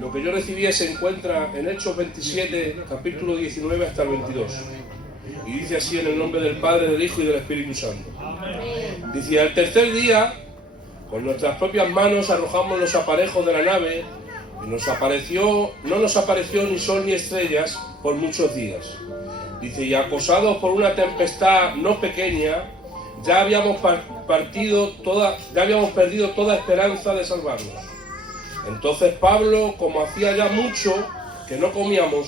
Lo que yo recibí se encuentra en Hechos 27, capítulo 19 hasta el 22. Y dice así en el nombre del Padre, del Hijo y del Espíritu Santo. Dice: al tercer día, con nuestras propias manos arrojamos los aparejos de la nave y no nos apareció ni sol ni estrellas por muchos días. Dice: y acosados por una tempestad no pequeña, ya habíamos perdido toda esperanza de salvarnos. Entonces Pablo, como hacía ya mucho que no comíamos,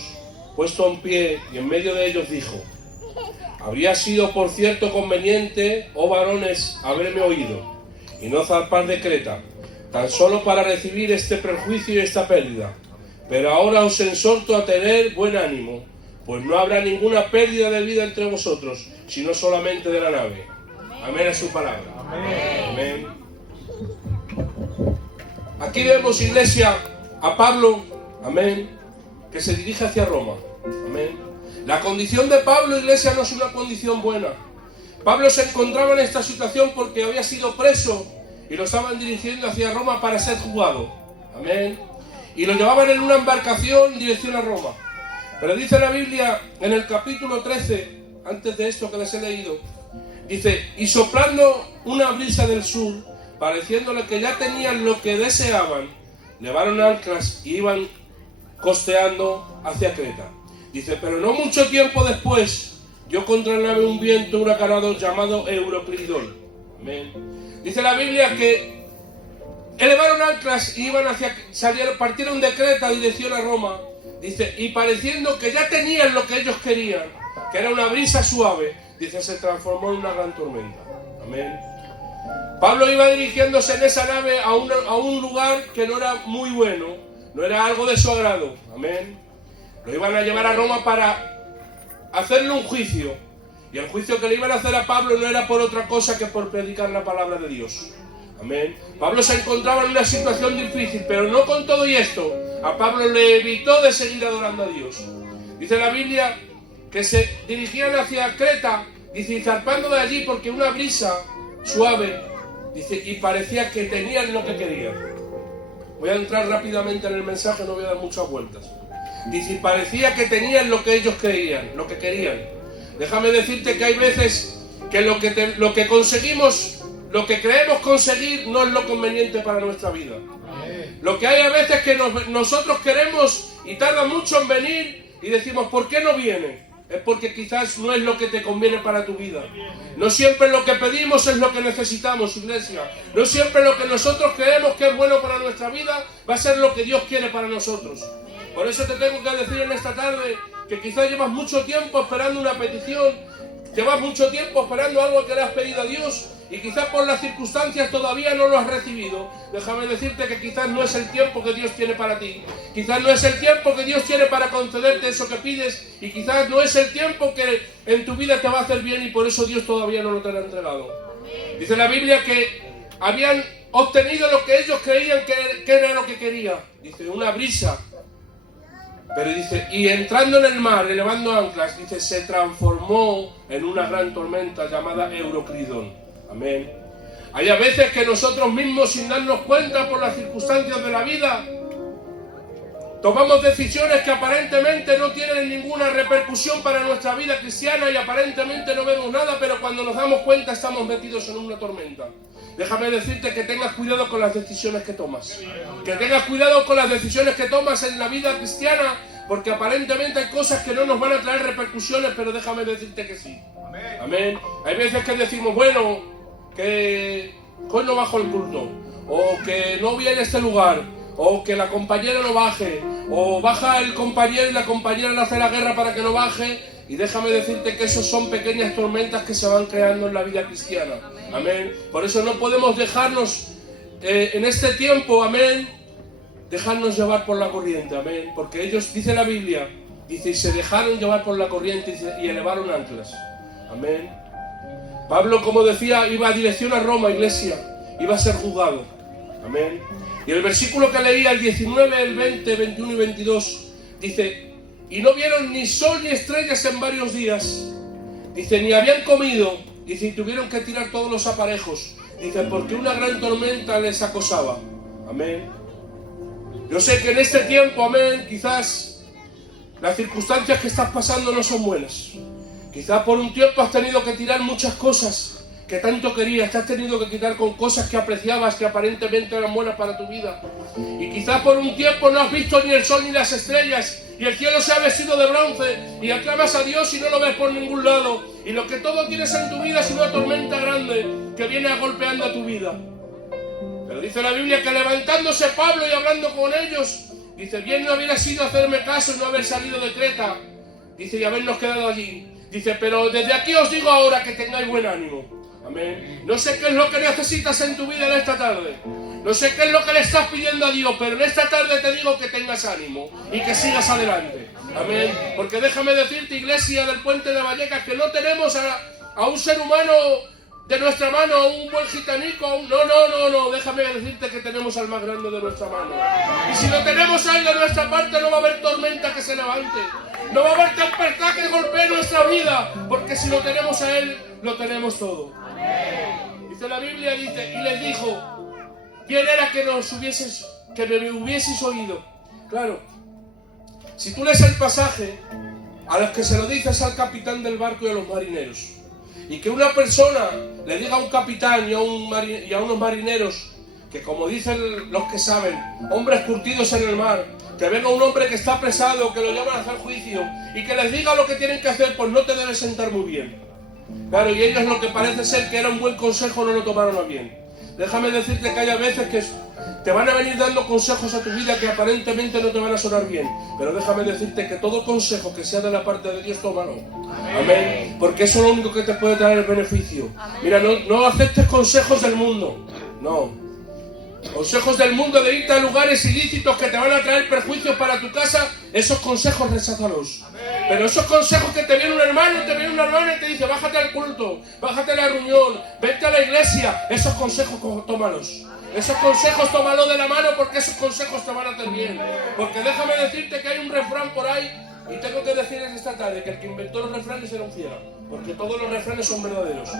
puesto en pie y en medio de ellos dijo: habría sido por cierto conveniente, oh varones, haberme oído y no zarpar de Creta, tan solo para recibir este perjuicio y esta pérdida. Pero ahora os exhorto a tener buen ánimo, pues no habrá ninguna pérdida de vida entre vosotros, sino solamente de la nave. Amén a su palabra. Amén. Aquí vemos, iglesia, a Pablo, amén, que se dirige hacia Roma. Amén. La condición de Pablo, iglesia, no es una condición buena. Pablo se encontraba en esta situación porque había sido preso y lo estaban dirigiendo hacia Roma para ser juzgado. Amén. Y lo llevaban en una embarcación en dirección a Roma. Pero dice la Biblia en el capítulo 13, antes de esto que les he leído, dice: y soplando una brisa del sur, pareciéndole que ya tenían lo que deseaban, levaron anclas y iban costeando hacia Creta. Dice: pero no mucho tiempo después, dio contra la nave un viento huracanado llamado Euroclidón. Amén. Dice la Biblia que elevaron anclas y partieron de Creta en dirección a Roma. Dice: y pareciendo que ya tenían lo que ellos querían, que era una brisa suave, dice, se transformó en una gran tormenta. Amén. Pablo iba dirigiéndose en esa nave a un lugar que no era muy bueno, no era algo de su agrado. Amén. Lo iban a llevar a Roma para hacerle un juicio. Y el juicio que le iban a hacer a Pablo no era por otra cosa que por predicar la palabra de Dios. Amén. Pablo se encontraba en una situación difícil, pero no con todo y esto, a Pablo le evitó de seguir adorando a Dios. Dice la Biblia que se dirigían hacia Creta, dice, y zarpando de allí porque una brisa suave, dice, y parecía que tenían lo que querían. Voy a entrar rápidamente en el mensaje, no voy a dar muchas vueltas. Dice, y parecía que tenían lo que ellos querían, lo que querían. Déjame decirte que hay veces que lo que conseguimos, lo que creemos conseguir, no es lo conveniente para nuestra vida. Lo que hay a veces que nosotros queremos y tarda mucho en venir y decimos, ¿por qué no viene? Es porque quizás no es lo que te conviene para tu vida. No siempre lo que pedimos es lo que necesitamos, iglesia. No siempre lo que nosotros creemos que es bueno para nuestra vida va a ser lo que Dios quiere para nosotros. Por eso te tengo que decir en esta tarde que quizás llevas mucho tiempo esperando una petición, llevas mucho tiempo esperando algo que le has pedido a Dios y quizás por las circunstancias todavía no lo has recibido. Déjame decirte que quizás no es el tiempo que Dios tiene para ti. Quizás no es el tiempo que Dios tiene para concederte eso que pides y quizás no es el tiempo que en tu vida te va a hacer bien y por eso Dios todavía no lo te ha entregado. Dice la Biblia que habían obtenido lo que ellos creían que era lo que querían. Dice, una brisa. Pero dice, y entrando en el mar, elevando anclas, dice, se transformó en una gran tormenta llamada Euroclidón. Amén. Hay a veces que nosotros mismos, sin darnos cuenta por las circunstancias de la vida, tomamos decisiones que aparentemente no tienen ninguna repercusión para nuestra vida cristiana y aparentemente no vemos nada, pero cuando nos damos cuenta estamos metidos en una tormenta. Déjame decirte que tengas cuidado con las decisiones que tomas. Que tengas cuidado con las decisiones que tomas en la vida cristiana, porque aparentemente hay cosas que no nos van a traer repercusiones, pero déjame decirte que sí. Amén. Hay veces que decimos, bueno, que hoy no bajo el culto, o que no viene a este lugar, o que la compañera no baje, o baja el compañero y la compañera le hace la guerra para que no baje, y déjame decirte que esos son pequeñas tormentas que se van creando en la vida cristiana. Amén. Por eso no podemos dejarnos en este tiempo, amén, dejarnos llevar por la corriente, amén, porque ellos, dice la Biblia, dice, y se dejaron llevar por la corriente y elevaron anclas. Amén. Pablo, como decía, iba a dirección a Roma, iglesia, iba a ser juzgado. Amén. Y el versículo que leía, el 19, el 20, 21 y 22, dice, y no vieron ni sol ni estrellas en varios días, dice, ni habían comido, dice, y tuvieron que tirar todos los aparejos, dice, porque una gran tormenta les acosaba. Amén. Yo sé que en este tiempo, amén, quizás las circunstancias que estás pasando no son buenas. Quizás por un tiempo has tenido que tirar muchas cosas que tanto querías, te has tenido que quitar con cosas que apreciabas, que aparentemente eran buenas para tu vida. Y quizás por un tiempo no has visto ni el sol ni las estrellas, y el cielo se ha vestido de bronce, y aclamas a Dios y no lo ves por ningún lado. Y lo que todo tienes en tu vida es una tormenta grande que viene golpeando a tu vida. Pero dice la Biblia que levantándose Pablo y hablando con ellos, dice, bien no hubiera sido hacerme caso y no haber salido de Creta, dice, y habernos quedado allí. Dice, pero desde aquí os digo ahora que tengáis buen ánimo. Amén. No sé qué es lo que necesitas en tu vida en esta tarde. No sé qué es lo que le estás pidiendo a Dios, pero en esta tarde te digo que tengas ánimo y que sigas adelante. Amén. Porque déjame decirte, iglesia del Puente de Vallecas, que no tenemos a un ser humano de nuestra mano, a un buen gitanico. No. Déjame decirte que tenemos al más grande de nuestra mano. Y si lo tenemos a él de nuestra parte, no va a haber tormenta que se levante. No va a haber tempestad que golpee nuestra vida. Porque si lo tenemos a él, lo tenemos todo. Dice la Biblia, dice, y les dijo, bien era que me hubieseis oído. Claro, si tú lees el pasaje, a los que se lo dices al capitán del barco y a los marineros, y que una persona le diga a un capitán y a unos marineros, que como dicen los que saben, hombres curtidos en el mar, que venga un hombre que está apresado, que lo llaman a hacer juicio, y que les diga lo que tienen que hacer, pues no te debe sentar muy bien. Claro, y ellos lo que parece ser que era un buen consejo no lo tomaron a bien. Déjame decirte que hay veces que te van a venir dando consejos a tu vida que aparentemente no te van a sonar bien. Pero déjame decirte que todo consejo que sea de la parte de Dios, tómalo. Amén. Porque eso es lo único que te puede traer el beneficio. Mira, no aceptes consejos del mundo. No. Consejos del mundo de irte a lugares ilícitos que te van a traer perjuicios para tu casa, esos consejos rechazalos. Pero esos consejos que te viene un hermano, te viene una hermana y te dice, bájate al culto, bájate a la reunión, vete a la iglesia, esos consejos tómalos. Esos consejos tómalos de la mano porque esos consejos te van a hacer bien. Porque déjame decirte que hay un refrán por ahí, y tengo que decirles esta tarde que el que inventó los refranes era un ciego, porque todos los refranes son verdaderos.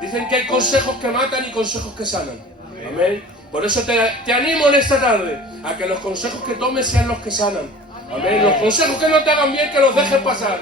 Dicen que hay consejos que matan y consejos que sanan. Amén. Por eso te animo en esta tarde a que los consejos que tomes sean los que sanan. Amén. Los consejos que no te hagan bien, que los dejes pasar.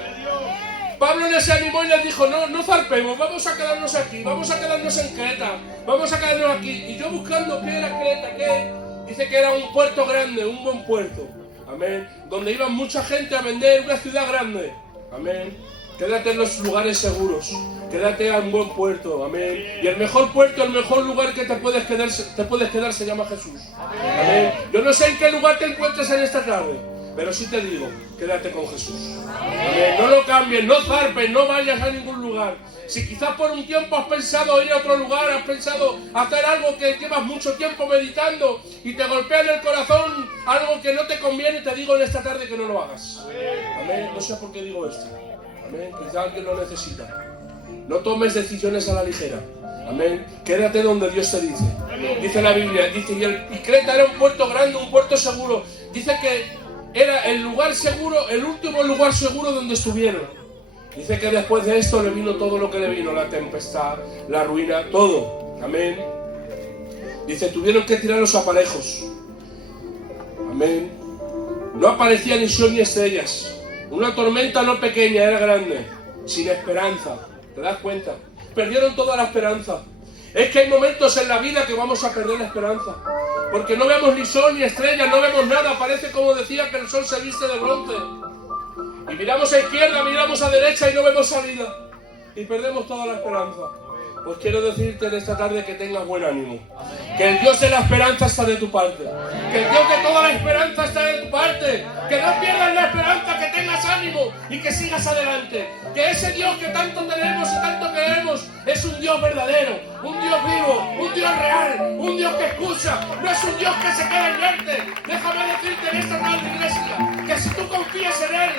Pablo les animó y les dijo, no zarpemos, vamos a quedarnos aquí, vamos a quedarnos en Creta, vamos a quedarnos aquí. Y yo buscando qué era Creta, dice que era un puerto grande, un buen puerto. Amén. Donde iba mucha gente a vender, una ciudad grande. Amén. Quédate en los lugares seguros. Quédate a un buen puerto. Amén. Y el mejor puerto, el mejor lugar que te puedes quedar se llama Jesús. Amén. Yo no sé en qué lugar te encuentres en esta tarde, pero sí te digo, quédate con Jesús. Amén. No lo cambies, no zarpes, no vayas a ningún lugar. Si quizás por un tiempo has pensado ir a otro lugar, has pensado hacer algo que llevas mucho tiempo meditando y te golpea en el corazón algo que no te conviene, te digo en esta tarde que no lo hagas. Amén. No sé por qué digo esto. Amén. Quizá alguien lo necesita. No tomes decisiones a la ligera. Amén. Quédate donde Dios te dice. Dice la Biblia, dice, y Creta era un puerto grande, un puerto seguro. Dice que era el lugar seguro, el último lugar seguro donde estuvieron. Dice que después de esto le vino todo lo que le vino, la tempestad, la ruina, todo. Amén. Dice, tuvieron que tirar los aparejos. Amén. No aparecía ni sol ni estrellas. Una tormenta no pequeña, era grande, sin esperanza. ¿Te das cuenta? Perdieron toda la esperanza. Es que hay momentos en la vida que vamos a perder la esperanza. Porque no vemos ni sol ni estrellas, no vemos nada. Parece, como decía, que el sol se viste de bronce. Y miramos a izquierda, miramos a derecha y no vemos salida. Y perdemos toda la esperanza. Pues quiero decirte en esta tarde que tengas buen ánimo. Que el Dios de la esperanza está de tu parte. Que el Dios de toda la esperanza está de tu parte. Que no pierdas la esperanza, que tengas ánimo y que sigas adelante. Que ese Dios que tanto tenemos y tanto queremos es un Dios verdadero, un Dios vivo, un Dios real, un Dios que escucha. No es un Dios que se queda inerte. Déjame decirte en esta tarde, iglesia, que si tú confías en Él,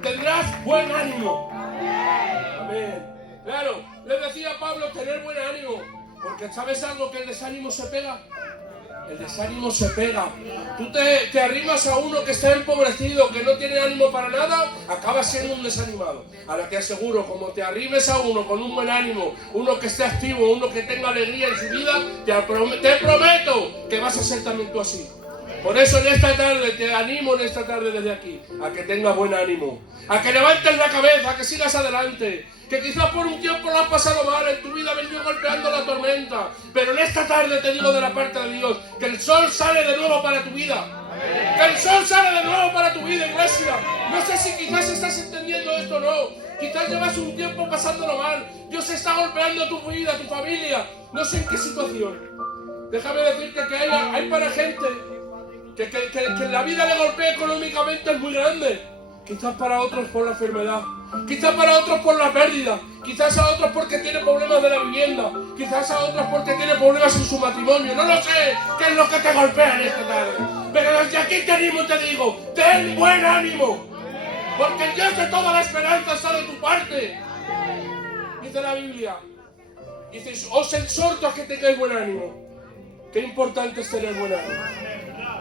tendrás buen ánimo. Amén. Claro, le decía a Pablo tener buen ánimo, porque ¿sabes algo? Que el desánimo se pega. El desánimo se pega. Tú te arrimas a uno que está empobrecido, que no tiene ánimo para nada, acabas siendo un desanimado. Ahora te aseguro, como te arrimes a uno con un buen ánimo, uno que esté activo, uno que tenga alegría en su vida, te prometo que vas a ser también tú así. Por eso en esta tarde, te animo en esta tarde desde aquí, a que tengas buen ánimo, a que levantes la cabeza, a que sigas adelante, que quizás por un tiempo lo has pasado mal, en tu vida ha venido golpeando la tormenta, pero en esta tarde te digo de la parte de Dios, que el sol sale de nuevo para tu vida, que el sol sale de nuevo para tu vida, iglesia. No sé si quizás estás entendiendo esto o no, quizás llevas un tiempo pasándolo mal, Dios está golpeando tu vida, tu familia, no sé en qué situación. Déjame decirte que hay para gente que la vida le golpea económicamente es muy grande. Quizás para otros por la enfermedad, quizás para otros por la pérdida, quizás a otros porque tiene problemas de la vivienda, quizás a otros porque tiene problemas en su matrimonio. No lo sé qué es lo que te golpea en esta tarde, pero desde aquí te animo y te digo, ten buen ánimo, porque el Dios de toda la esperanza está de tu parte. Dice la Biblia, dice, os exhorto a que tengáis buen ánimo. Qué importante es tener buen ánimo.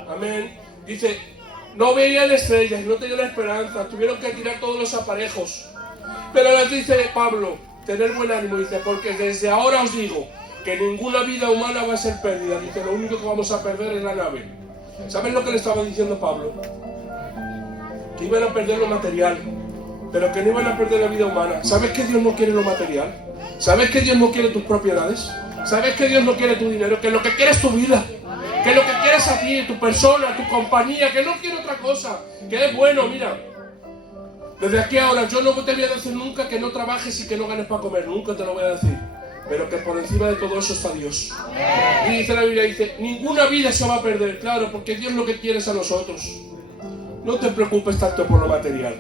Amén. Dice, no veían estrellas, no tenían esperanza, tuvieron que tirar todos los aparejos. Pero les dice Pablo, tener buen ánimo, dice, porque desde ahora os digo que ninguna vida humana va a ser perdida. Dice, lo único que vamos a perder es la nave. ¿Sabes lo que le estaba diciendo Pablo? Que iban a perder lo material, pero que no iban a perder la vida humana. ¿Sabes que Dios no quiere lo material? ¿Sabes que Dios no quiere tus propiedades? ¿Sabes que Dios no quiere tu dinero? Que lo que quiere es tu vida. Que lo que quieres a ti, tu persona, tu compañía, que no quiere otra cosa. Que es bueno, mira. Desde aquí ahora, yo no te voy a decir nunca que no trabajes y que no ganes para comer. Nunca te lo voy a decir. Pero que por encima de todo eso está Dios. Y dice la Biblia, dice, ninguna vida se va a perder. Claro, porque Dios lo que quiere es a nosotros. No te preocupes tanto por lo material.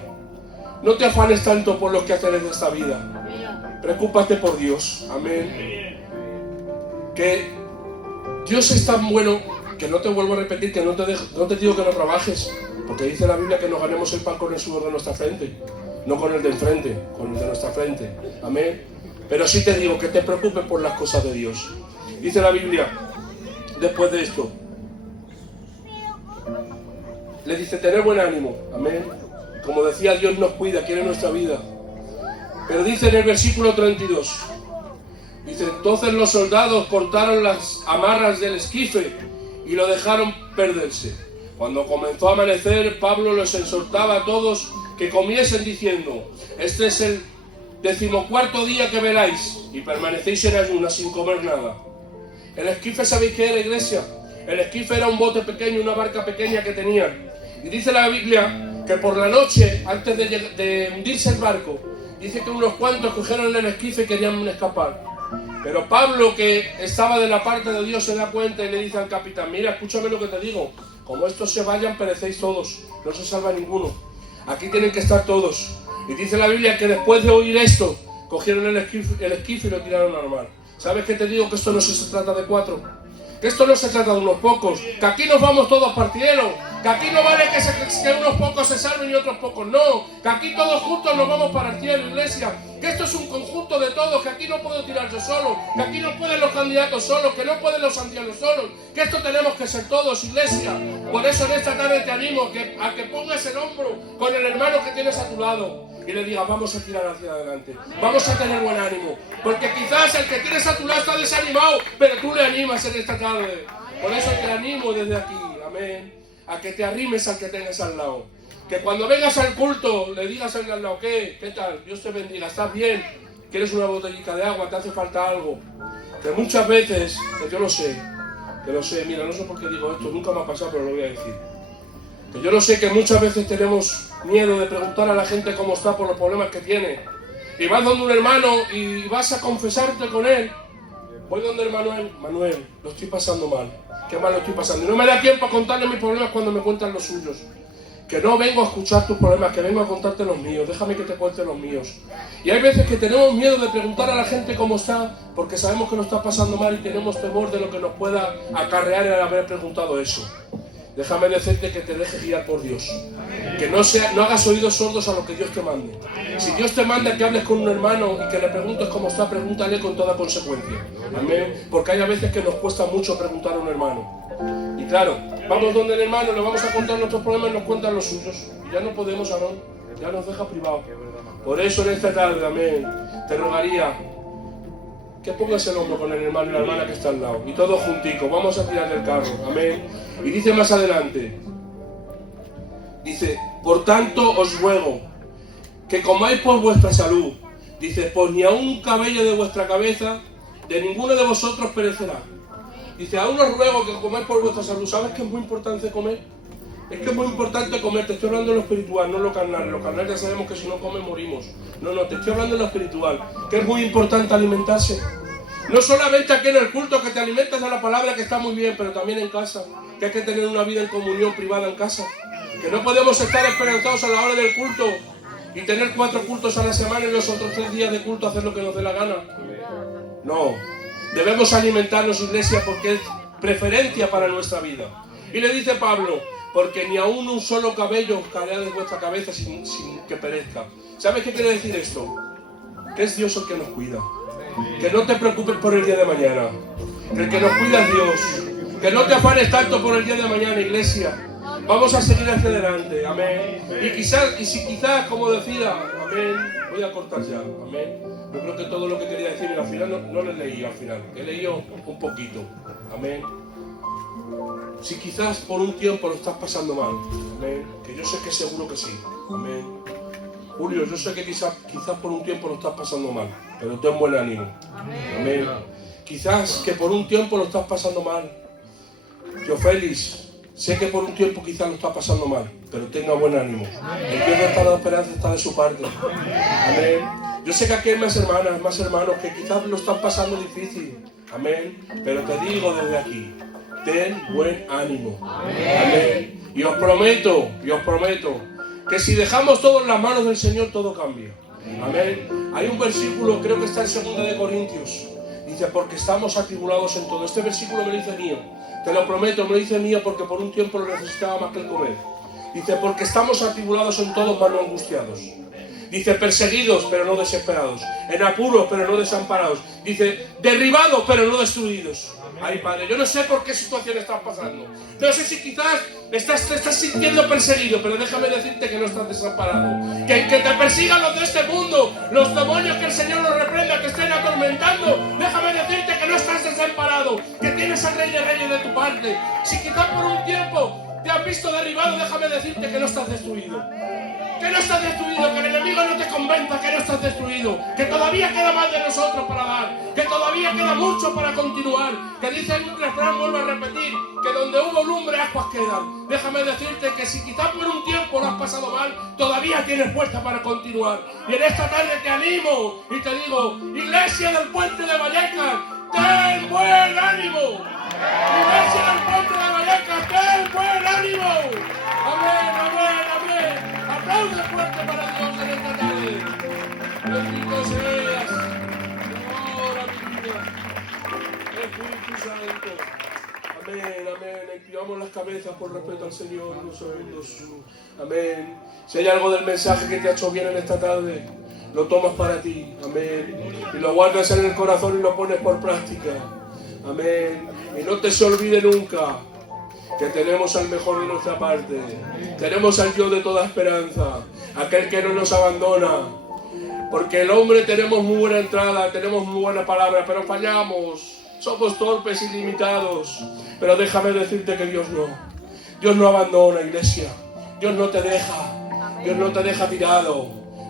No te afanes tanto por los quehaceres de esta vida. Preocúpate por Dios. Amén. Que Dios es tan bueno que no te vuelvo a repetir, que no te digo que no trabajes, porque dice la Biblia que nos ganemos el pan con el sudor de nuestra frente, no con el de enfrente, con el de nuestra frente. Amén. Pero sí te digo que te preocupes por las cosas de Dios. Dice la Biblia, después de esto, le dice tener buen ánimo. Amén. Como decía, Dios nos cuida, quiere nuestra vida. Pero dice en el versículo 32, dice, entonces los soldados cortaron las amarras del esquife y lo dejaron perderse. Cuando comenzó a amanecer, Pablo los exhortaba a todos que comiesen diciendo, este es el 14º día que veláis y permanecéis en ayunas sin comer nada. El esquife, ¿sabéis qué era, iglesia? El esquife era un bote pequeño, una barca pequeña que tenían. Y dice la Biblia que por la noche, antes de hundirse el barco, dice que unos cuantos cogieron el esquife y querían escapar. Pero Pablo, que estaba de la parte de Dios, se da cuenta y le dice al capitán, mira, escúchame lo que te digo, como estos se vayan, perecéis todos, no se salva ninguno, aquí tienen que estar todos. Y dice la Biblia que después de oír esto, cogieron el esquife y lo tiraron al mar. ¿Sabes qué te digo? Que esto no se trata de 4, que esto no se trata de unos pocos, que aquí nos vamos todos partieros, que aquí no vale que unos pocos se salven y otros pocos no, que aquí todos juntos nos vamos para el cielo, iglesia, que esto es un conjunto de todos, que aquí no puedo tirar yo solo, que aquí no pueden los candidatos solos, que no pueden los ancianos solos, que esto tenemos que ser todos, iglesia. Por eso en esta tarde te animo a que pongas el hombro con el hermano que tienes a tu lado y le digas, vamos a tirar hacia adelante, vamos a tener buen ánimo, porque quizás el que tienes a tu lado está desanimado, pero tú le animas en esta tarde. Por eso te animo desde aquí, amén, a que te arrimes al que tengas al lado, que cuando vengas al culto le digas al de al lado, ¿qué tal? Dios te bendiga, ¿estás bien? ¿Quieres una botellita de agua? ¿Te hace falta algo? Que muchas veces, que yo lo sé, mira, no sé por qué digo esto, nunca me ha pasado, pero lo voy a decir. Que yo lo sé, que muchas veces tenemos miedo de preguntar a la gente cómo está por los problemas que tiene. Y vas donde un hermano y vas a confesarte con él. Voy donde el Manuel, lo estoy pasando mal. Qué mal lo estoy pasando. Y no me da tiempo a contarle mis problemas cuando me cuentan los suyos. Que no vengo a escuchar tus problemas, que vengo a contarte los míos. Déjame que te cuente los míos. Y hay veces que tenemos miedo de preguntar a la gente cómo está, porque sabemos que lo está pasando mal y tenemos temor de lo que nos pueda acarrear el haber preguntado eso. Déjame decirte que te dejes guiar por Dios. Que no hagas oídos sordos a lo que Dios te mande. Si Dios te manda que hables con un hermano y que le preguntes cómo está, pregúntale con toda consecuencia. Amén. Porque hay a veces que nos cuesta mucho preguntar a un hermano. Y claro, vamos donde el hermano, le vamos a contar nuestros problemas y nos cuentan los suyos. Y ya no podemos, Aarón. Ya nos deja privado. Por eso en esta tarde, amén, te rogaría que pongas el hombro con el hermano y la hermana que está al lado. Y todos junticos, vamos a tirar del carro. Amén. Y dice más adelante, dice, por tanto os ruego que comáis por vuestra salud. Dice, pues ni aun un cabello de vuestra cabeza, de ninguno de vosotros perecerá. Dice, aún os ruego que comáis por vuestra salud. ¿Sabes que es muy importante comer? Es que es muy importante comer. Te estoy hablando de lo espiritual, no lo carnal. Lo carnal ya sabemos que si no comes morimos. No, te estoy hablando de lo espiritual. Que es muy importante alimentarse. No solamente aquí en el culto, que te alimentas de la palabra, que está muy bien, pero también en casa. Que hay que tener una vida en comunión privada en casa. Que no podemos estar esperanzados a la hora del culto y tener 4 cultos a la semana y los otros 3 días de culto hacer lo que nos dé la gana. No. Debemos alimentarnos, iglesia, porque es preferencia para nuestra vida. Y le dice Pablo, porque ni aún un solo cabello caerá de vuestra cabeza sin que perezca. ¿Sabes qué quiere decir esto? Que es Dios el que nos cuida. Que no te preocupes por el día de mañana. Que el que nos cuida es Dios. Que no te afanes tanto por el día de mañana, iglesia. Vamos a seguir hacia adelante, amén. Y si quizás, como decía, amén, voy a cortar ya, amén. Yo creo que todo lo que quería decir, al final no lo he leído, al final. He leído un poquito, amén. Si quizás por un tiempo lo estás pasando mal, amén, que yo sé que seguro que sí, amén. Julio, yo sé que quizás por un tiempo lo estás pasando mal, pero ten buen ánimo, amén. Quizás que por un tiempo lo estás pasando mal. Yo, Félix, sé que por un tiempo quizás lo estás pasando mal, pero tenga buen ánimo. El Dios de la esperanza está de su parte, amén. Yo sé que aquí hay más hermanas, más hermanos que quizás lo están pasando difícil, amén, pero te digo desde aquí, ten buen ánimo, amén. Y os prometo, que si dejamos todo en las manos del Señor, todo cambia, amén. Hay un versículo, creo que está en 2 de Corintios, dice, porque estamos atribulados en todo. Este versículo me lo dice mío, te lo prometo, me lo dice mío porque por un tiempo lo necesitaba más que el comer. Dice, porque estamos atribulados en todo, mas no angustiados. Dice, perseguidos, pero no desesperados. En apuros, pero no desamparados. Dice, derribados, pero no destruidos. Ay, Padre, yo no sé por qué situación estás pasando. No sé si quizás te estás sintiendo perseguido, pero déjame decirte que no estás desamparado. Que te persigan los de este mundo, los demonios que el Señor los reprenda, que estén atormentando. Déjame decirte que no estás desamparado, que tienes al Rey de Reyes de tu parte. Si quizás por un tiempo te has visto derribado, déjame decirte que no estás destruido. Que no estás destruido, que el enemigo no te convenza que no estás destruido, que todavía queda más de nosotros para dar, que todavía queda mucho para continuar, que dice en un refrán, vuelvo a repetir, que donde hubo lumbre, aguas quedan. Déjame decirte que si quizás por un tiempo lo has pasado mal, todavía tienes fuerza para continuar. Y en esta tarde te animo y te digo, iglesia del Puente de Vallecas, ten buen ánimo. Iglesia del Puente de Vallecas, ten buen ánimo. Amén, amén, amén. Aplaude fuerte para Dios en esta tarde. Bendito seas, Señor, a mi vida. Espíritu Santo. Amén, amén. Inclinamos las cabezas por respeto al Señor unos segundos. Amén. Si hay algo del mensaje que te ha hecho bien en esta tarde, lo tomas para ti. Amén. Y lo guardas en el corazón y lo pones por práctica. Amén. Y no te se olvide nunca que tenemos al mejor de nuestra parte. Tenemos al Dios de toda esperanza, aquel que no nos abandona. Porque el hombre tenemos muy buena entrada, tenemos muy buena palabra, pero fallamos, somos torpes y limitados. Pero déjame decirte que Dios no abandona, iglesia. Dios no te deja tirado.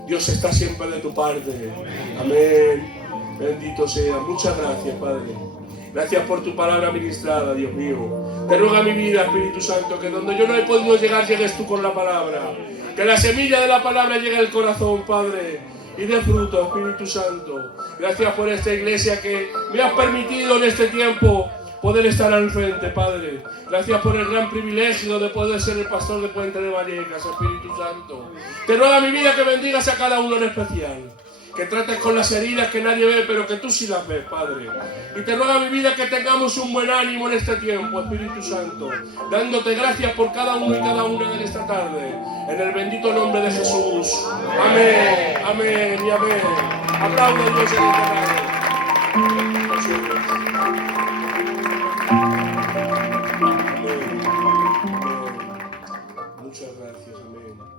Dios está siempre de tu parte. Amén. Bendito sea. Muchas gracias, Padre. Gracias por tu palabra ministrada, Dios mío. Te ruega mi vida, Espíritu Santo, que donde yo no he podido llegar, llegues tú con la palabra. Que la semilla de la palabra llegue al corazón, Padre, y dé fruto, Espíritu Santo. Gracias por esta iglesia que me has permitido en este tiempo poder estar al frente, Padre. Gracias por el gran privilegio de poder ser el pastor de Puente de Vallecas, Espíritu Santo. Te ruega mi vida que bendigas a cada uno en especial. Que trates con las heridas que nadie ve, pero que tú sí las ves, Padre. Y te ruega mi vida que tengamos un buen ánimo en este tiempo, Espíritu Santo, dándote gracias por cada uno y cada una de esta tarde, en el bendito nombre de Jesús. Amén, amén y amén. Aplauda a Dios en esta tarde. Amén. Muchas gracias, amén.